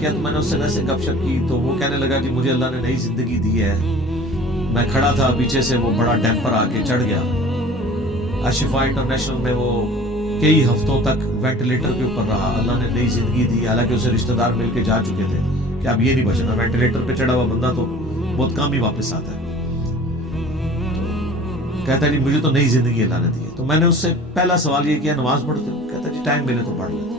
کیا تو میں نے اس سے ویسے گپ شپ کی تو وہ کہنے لگا کہ مجھے اللہ نے نئی زندگی دی ہے. میں کھڑا تھا پیچھے سے وہ بڑا ڈیمپر آ کے چڑھ گیا. اشفا انٹرنیشنل میں وہ کئی ہفتوں تک وینٹیلیٹر کے اوپر رہا. اللہ نے نئی زندگی دی, حالانکہ اسے رشتہ دار مل کے جا چکے تھے کہ اب یہ نہیں بچنا. وینٹیلیٹر پہ چڑھا ہوا بندہ تو بہت کم ہی واپس آتا ہے. کہتا ہے جی مجھے تو نئی زندگی اللہ نے دی ہے. تو میں نے اس سے پہلا سوال یہ کیا نماز پڑھتے ہو؟ کہتا ہے جی ٹائم ملے تو پڑھ لیتے.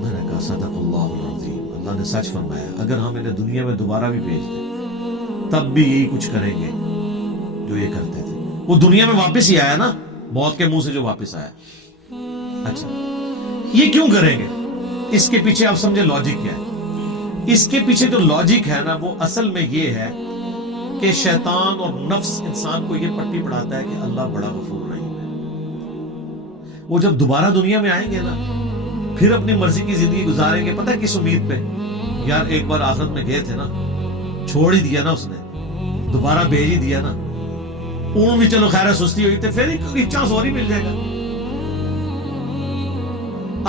میں نے کہا صدق اللہ العظیم, اللہ نے سچ فرمایا. اگر ہم انہیں دنیا میں دوبارہ بھی بھیج دیں تب بھی یہی کچھ کریں گے جو یہ کرتے تھے. وہ دنیا میں واپس ہی آیا نا, موت کے منہ سے جو واپس آیا. اچھا یہ کیوں کریں گے؟ اس کے پیچھے آپ سمجھے لاجک کیا ہے؟ اس کے پیچھے جو لاجک ہے نا وہ اصل میں یہ ہے کہ شیطان اور نفس انسان کو یہ پٹی پڑھاتا ہے کہ اللہ بڑا غفور رحیم ہے. وہ جب دوبارہ دنیا میں آئیں گے نا پھر اپنی مرضی کی زندگی گزاریں گے. پتہ ہے کس امید پہ؟ یار ایک بار آخرت میں گئے تھے نا, چھوڑ ہی دیا نا اس نے, دوبارہ بھیج ہی دیا نا. بھی چلو خیر سستی ہوئی تو پھر ایک چانس اور ہی مل جائے گا.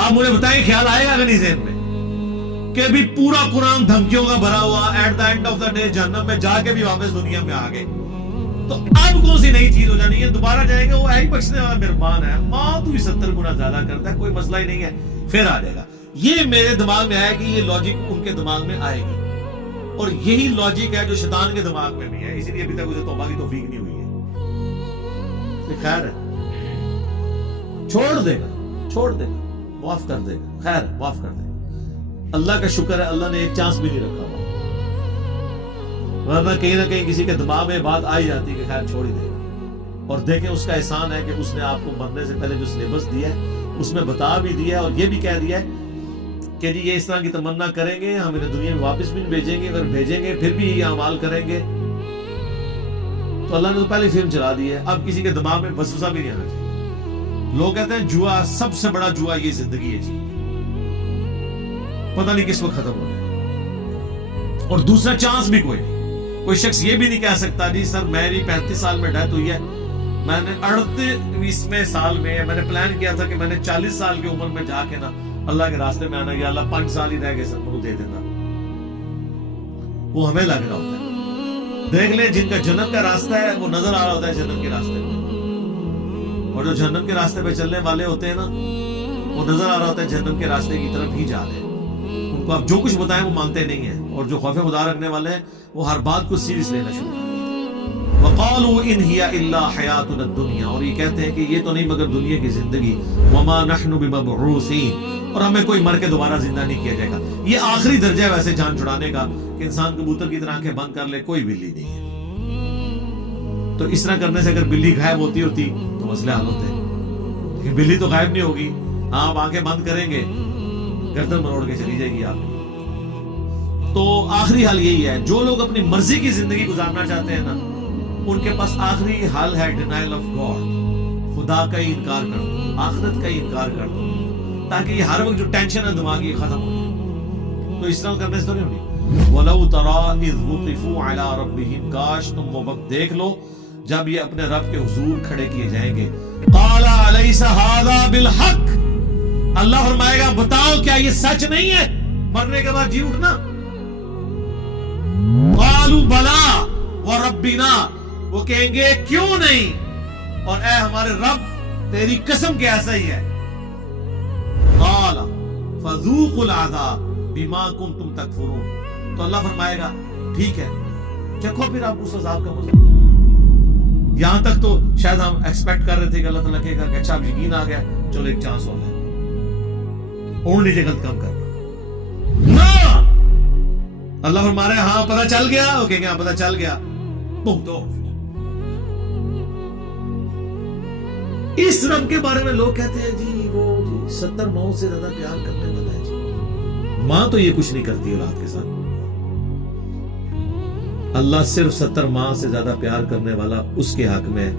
آپ مجھے بتائیں خیال آئے گا کہ نہیں ذہن میں کہ بھی پورا قرآن دھمکیوں کا بھرا ہوا, at the end of the day جہنم میں جا کے بھی واپس دنیا میں آ گئے تو اب کون سی نئی چیز ہو جانی ہے؟ دوبارہ جائیں گے, وہ ہے ہی بخشنے والا مہربان ہے. ماں تو 70 گنا زیادہ کرتا ہے, کوئی مسئلہ ہی نہیں ہے, پھر آ جائے گا. یہ میرے دماغ میں آیا کہ یہ لاجک ان کے دماغ میں آئے گی, اور یہی لاجک ہے جو شیطان کے دماغ میں بھی ہے. اسی لیے ابھی تک اسے توبہ کی توفیق نہیں ہوئی ہے. خیر ہے, چھوڑ دے گا, معاف کر دے گا. خیر معاف کر دے گا. اللہ کا شکر ہے اللہ نے ایک چانس بھی نہیں رکھا ہوا, ورنہ کہیں نہ کہیں کسی کے دماغ میں بات آئی جاتی کہ خیر چھوڑ ہی دے گا. اور دیکھیں اس کا احسان ہے کہ اس نے آپ کو مرنے سے پہلے جو سلیبس دیا ہے اس میں بتا بھی دیا ہے, اور یہ بھی کہہ دیا ہے کہ جی یہ اس طرح کی تمنا کریں گے ہم انہیں دنیا میں واپس بھی بھیجیں گے, اگر بھیجیں گے پھر بھی یہ اعمال کریں گے. تو اللہ نے تو پہلے فلم چلا دی ہے, اب کسی کے دماغ میں وسوسہ بھی نہیں آنا چاہیے. لوگ کہتے ہیں جوا, سب سے بڑا جوا یہ زندگی ہے جی, پتہ نہیں کس وقت ختم ہو جائے, اور دوسرا چانس بھی کوئی نہیں. کوئی شخص یہ بھی نہیں کہہ سکتا جی سر میری 35 سال میں ڈیتھ ہوئی ہے, میں نے 38ویں سال میں میں نے پلان کیا تھا کہ میں نے 40 سال کی عمر میں جا کے نا اللہ کے راستے میں آنا, یا اللہ 5 سال ہی رہ گئے سر مجھے دے دینا. وہ ہمیں لگ رہا ہوتا ہے. دیکھ لیں جن کا جنت کا راستہ ہے وہ نظر آ رہا ہوتا ہے جنت کے راستے میں, اور جو جہنم کے راستے پہ چلنے والے ہوتے ہیں نا وہ نظر آ رہا ہوتا ہے جہنم کے راستے کی طرف ہی جا رہے ہیں. ان کو آپ جو کچھ بتائیں وہ مانتے نہیں ہیں, اور جو خوف خدا رکھنے والے ہیں وہ ہر بات کو سیریس لینا شروع کرتے ہیں. وقالوا ان هي الا حیاتنا الدنیا, اور یہ کہتے ہیں کہ یہ تو نہیں مگر دنیا کی زندگی. وما نحن بمبعوثین, اور ہمیں کوئی مر کے دوبارہ زندہ نہیں کیا جائے گا. یہ آخری درجہ ہے ویسے جان چھڑانے کا کہ انسان کبوتر کی طرح آنکھیں بند کر لے, کوئی بلی نہیں ہے. تو اس طرح کرنے سے اگر بلی غائب ہوتی تو مسئلے حل ہوتے, لیکن بلی تو غائب نہیں ہوگی. آپ آنکھیں بند کریں گے گردن مروڑ کے چلی جائے گی آپ. تو آخری حل یہی ہے, جو لوگ اپنی مرضی کی زندگی گزارنا چاہتے ہیں نا ان کے پاس آخری حل ہے ڈینائل آف گاڈ, خدا کا ہی انکار کر دو, آخرت کا ہی انکار کر دو, تاکہ یہ ہر وقت جو ٹینشن ہے دماغی ختم ہو جائے. تو اس طرح کرنے سے تو نہیں ہونی. وَلَوْ تَرَىٰ إِذْ وُقِفُوا عَلَىٰ رَبِّهِمْ, کاش تم وہ وقت دیکھ لو جب یہ اپنے رب کے حضور کھڑے کیے جائیں گے. قَالَ أَلَيْسَ هَذَا بِالْحَقِّ, اللہ فرمائے گا بتاؤ کیا یہ سچ نہیں ہے مرنے کے بعد جی اٹھنا؟ قَالُوا بَلَىٰ وَرَبِّنَا, وہ کہیں گے کیوں نہیں, اور اے ہمارے رب تیری قسم کہ ایسا ہی ہے. قَالَ فَذُوقُوا الْعَذَابَ بِمَا كُنتُمْ تَكْفُرُونَ, تو اللہ فرمائے گا ٹھیک ہے چکھو پھر آپ اس عذاب کا مزہ. یہاں تک تو شاید ہم ایکسپیکٹ کر رہے تھے کہ اللہ تعالیٰ کہے گا کہ اچھا اب یقین آ گیا چلو ایک چانس اور لیں, اور نیچے غلط کام کرنا نا. اللہ فرما رہے ہاں پتہ چل گیا, وہ کہیں گے ہاں پتہ چل گیا. اس رب کے بارے میں لوگ کہتے ہیں جی وہ 70 ماؤں سے زیادہ پیار کرنے والا ہے جی. ماں تو یہ کچھ نہیں کرتی اولاد کے ساتھ. اللہ صرف 70 ماہ سے زیادہ پیار کرنے والا اس کے حق میں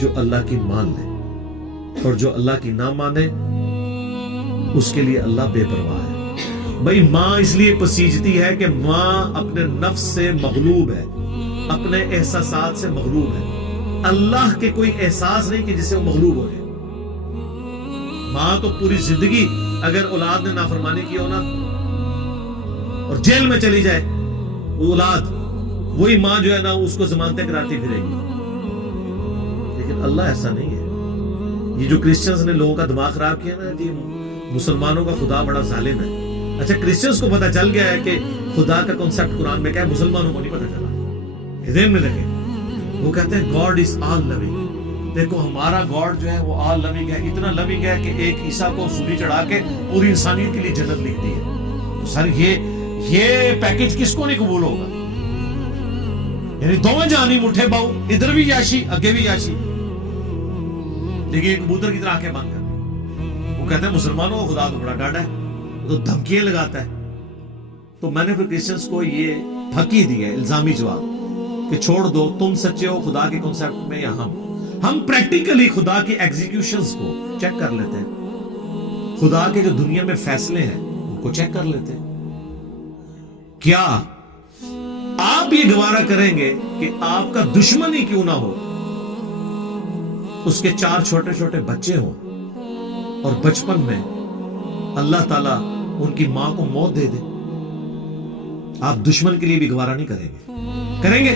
جو اللہ کی مان لے, اور جو اللہ کی نہ مانے اس کے لیے اللہ بے پرواہ ہے. بھائی ماں اس لیے پسیجتی ہے کہ ماں اپنے نفس سے مغلوب ہے, اپنے احساسات سے مغلوب ہے. اللہ کے کوئی احساس نہیں کہ جسے وہ مغلوب ہو جائے. ماں تو پوری زندگی اگر اولاد نے نافرمانی کی ہو نا اور جیل میں چلی جائے وہ اولاد، وہی ماں جو ہے نا اس کو ضمانتیں کراتی پھرے گی. لیکن اللہ ایسا نہیں ہے. یہ جو کرسچنز نے لوگوں کا دماغ خراب کیا نا جی، مسلمانوں کا خدا بڑا ظالم ہے. اچھا کرسچنز کو پتا چل گیا ہے کہ خدا کا کنسپٹ قرآن میں کیا ہے، مسلمانوں کو نہیں پتا چلا. ذہن میں رکھیں، وہ کہتے ہیں گاڈ از آل لونگ. دیکھو ہمارا گاڈ جو ہے وہ آل لونگ ہے، اتنا لونگ ہے کہ ایک عیسیٰ کو سولی چڑھا کے پوری انسانیت کے لیے جنت لکھ دی ہے. سر یہ پیکج کس کو نہیں قبول ہوگا؟ یعنی دونوں جانی مٹھے باؤ، ادھر بھی یاشی اگے بھی یاشی، لیکن ایک کبوتر کی طرح آنکھیں بند کر. وہ کہتے ہیں مسلمانوں کو خدا تو بڑا ڈاڈا ہے، تو دھمکیاں لگاتا ہے. تو میں نے پھر کرسچنس کو یہ پھکی دی ہے الزامی جواب کہ چھوڑ دو، تم سچے ہو خدا کے کنسپٹ میں یا ہم پریکٹیکلی خدا کی ایگزیکیوشنز کو چیک کر لیتے ہیں. خدا کے جو دنیا میں فیصلے ہیں ان کو چیک کر لیتے ہیں. کیا آپ یہ گوارا کریں گے کہ آپ کا دشمن ہی کیوں نہ ہو، اس کے 4 چھوٹے چھوٹے بچے ہوں اور بچپن میں اللہ تعالیٰ ان کی ماں کو موت دے دے؟ آپ دشمن کے لیے بھی گوارا نہیں کریں گے؟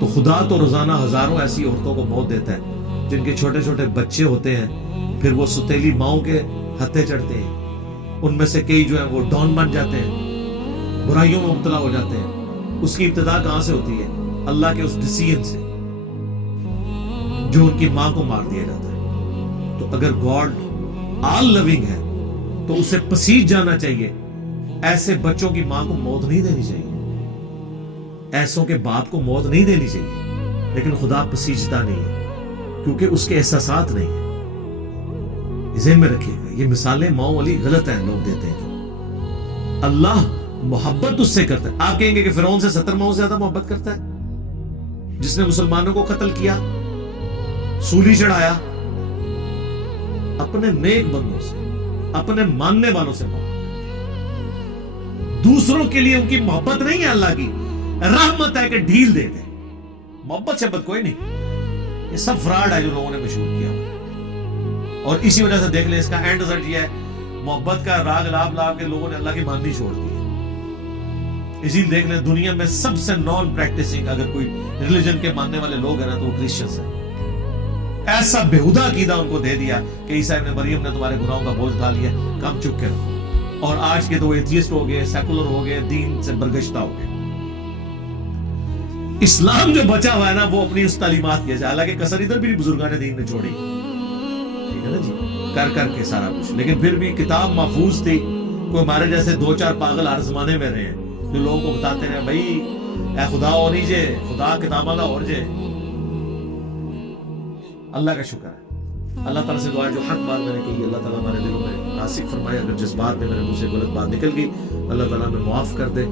تو خدا تو روزانہ ہزاروں ایسی عورتوں کو موت دیتا ہے جن کے چھوٹے چھوٹے بچے ہوتے ہیں، پھر وہ ستیلی ماؤں کے ہتھے چڑھتے ہیں. ان میں سے کئی جو ہیں وہ ڈان بن جاتے ہیں، برائیوں میں مبتلا ہو جاتے ہیں. اس کی ابتدا کہاں سے ہوتی ہے؟ اللہ کے اس ڈیسیژن سے جو ان کی ماں کو مار دیا جاتا ہے. تو اگر گاڈ آل لونگ ہے تو اسے پسیج جانا چاہیے. ایسے بچوں کی ماں کو موت نہیں دینی چاہیے، ایسوں کے باپ کو موت نہیں دینی چاہیے. لیکن خدا پسیجتا نہیں ہے کیونکہ اس کے احساسات نہیں ہیں. ذہن میں رکھیے گا، یہ مثالیں ماؤں والی غلط ہیں لوگ دیتے ہیں. اللہ محبت اس سے کرتا ہے. آپ کہیں گے کہ فرعون سے 70 ماؤں زیادہ محبت کرتا ہے جس نے مسلمانوں کو قتل کیا، سولی چڑھایا. اپنے نیک بندوں سے، اپنے ماننے والوں سے محبت، دوسروں کے لیے ان کی محبت نہیں ہے. اللہ کی رحمت ہے کہ ڈھیل دے دے. محبت شبت کوئی نہیں. یہ سب فراڈ ہے جو لوگوں نے مشہور کیا، اور اسی وجہ سے دیکھ لیں اس کا اینڈ رزلٹ یہ ہے، محبت کا راگ لاب کے لوگوں نے اللہ کی ماننی چھوڑ دی. اسی لیے دیکھ لیں دنیا میں سب سے نان پریکٹسنگ اگر کوئی ریلیجن کے ماننے والے لوگ ہیں نا تو وہ کرسچنز ہیں. ایسا بےہودہ عقیدہ ان کو دے دیا کہ عیسیٰ ابن مریم نے تمہارے گناہوں کا بوجھ اٹھا لیا، کام چپ کے رہو. اور آج کے تو ایتھیسٹ ہو گئے، سیکولر ہو گئے، دین سے برگشتہ ہو گئے. اسلام جو بچا ہوا ہے نا وہ اپنی اس تعلیمات کی، حالانکہ کسر ادھر بھی بزرگان دین نے چھوڑی، ٹھیک ہے نا جی، کر کے سارا کچھ. لیکن پھر بھی کتاب محفوظ تھی. کوئی ہمارے جیسے 2-4 پاگل ہر زمانے میں رہے ہیں جو لوگوں کو بتاتے رہے بھائی اے خدا ہو نہیں جے، خدا کتاباں دا اور جے. اللہ کا شکر ہے. اللہ تعالیٰ سے دعا ہے جو حق بات میں نے کہی اللہ تعالیٰ ہمارے دلوں میں راسخ فرمائے. اگر جس بات میں میرے منہ سے غلط بات نکل گئی اللہ تعالیٰ ہمیں معاف کر دے،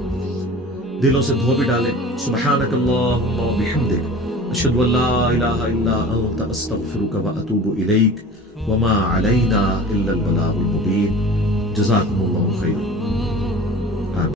دلوں سے دھو بھی ڈالے. سبحانک اللہم و بحمدک اشہد ان لا الہ الا انت استغفرک و اتوب الیک وما علینا الا البلاغ المبین. جزاکم اللہ خیر.